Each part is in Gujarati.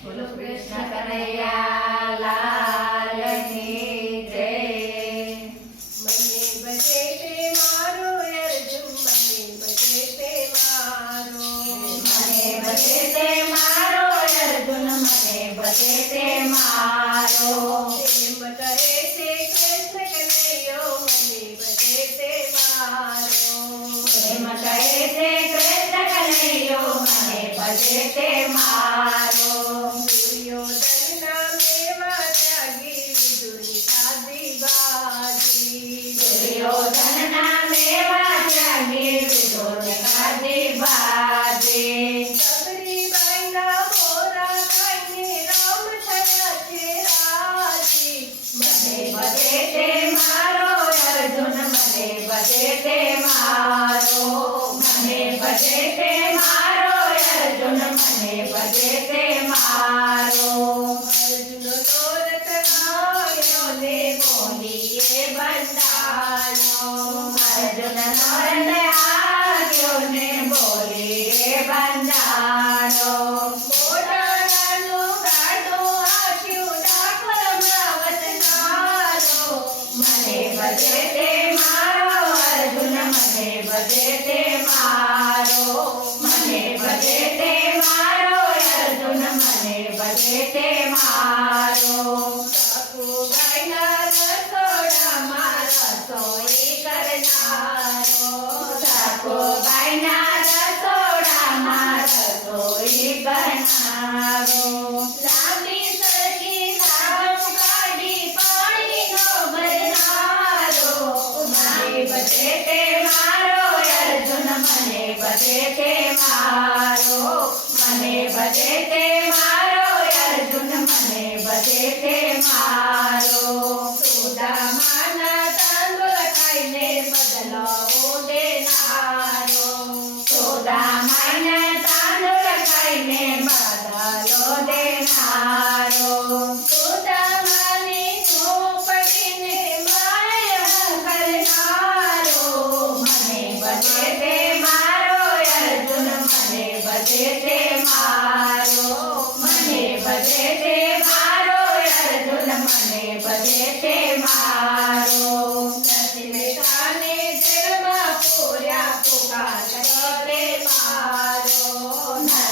બોલો કૃષ્ણ કનૈયા લાલની જય મને બજે તે મારો અર્જુન મને બજે તે મારો મને બજે તે મારો અર્જુન મને બજે તે મારો એમ કહે છે કૃષ્ણ કનૈયો મને બજે તે મારો એમ કહે છે કૃષ્ણ કનૈયો મને બજે તે તે મારો, મને બજે તે મારો, અર્જુન, મને બજે તે મારો. અર્જુન તોરત આવ્યો ને બોલીએ બંધારો અર્જુન નોરને આવ્યો ને બોલી રે બજે તે મારો, અર્જુન મને બજે તે મારો. સાકુબાઈના રસોડામાં રસોઈ કરનારો. સાકો બાઈના રસોડામાં રસોઈ બનાવો. મને બજે તે મારો અર્જુન મને બજે તે મારો સુદામાના તાંદુળ ખાઈને બદલો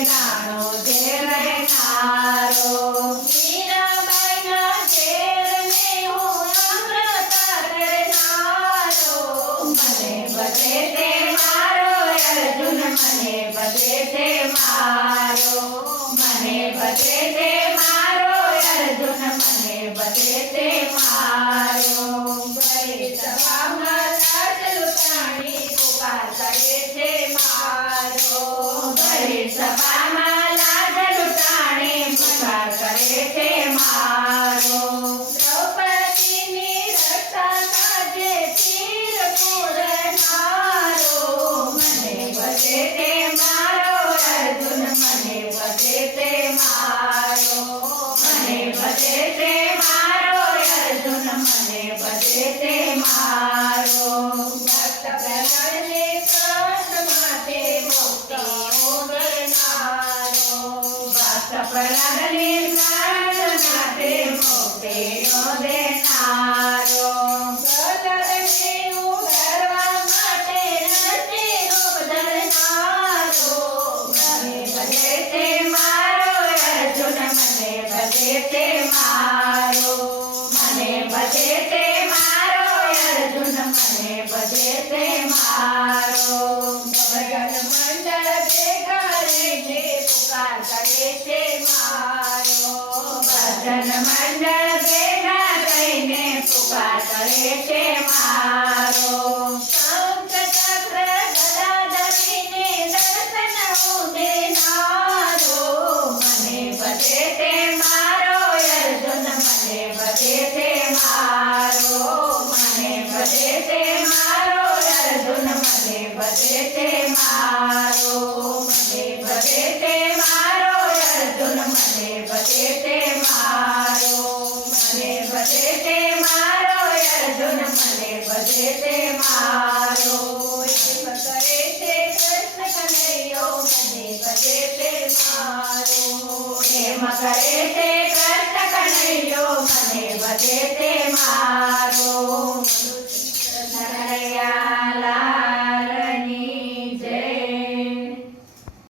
નાનો જે રહેનારો મીરાબાઈના ઘેરને હું અમૃતા કરનારો મને બજે તે મારો અર્જુન મને બજે તે મને બજે તે મારો ભક્ત પ્રહલાદને કૃષ્ણ માટે મુક્તિ ઉગરનારો ભક્ત પ્રહલાદને ભજે મંડળ ભેગા રહીને પુકાર કરે છે મારો, ભજન મંડળ ભેગા રહીને મારો. શંખ ચક્ર તે મારો મને ભજે તે મારો અર્જુન મને ભજે તે મારો મને ભજે તે મારો અર્જુન મને ભજે તે મારો કરે તે કૃષ્ણ કનૈયો મને ભજે તે મારો એમ કરે તે કૃષ્ણ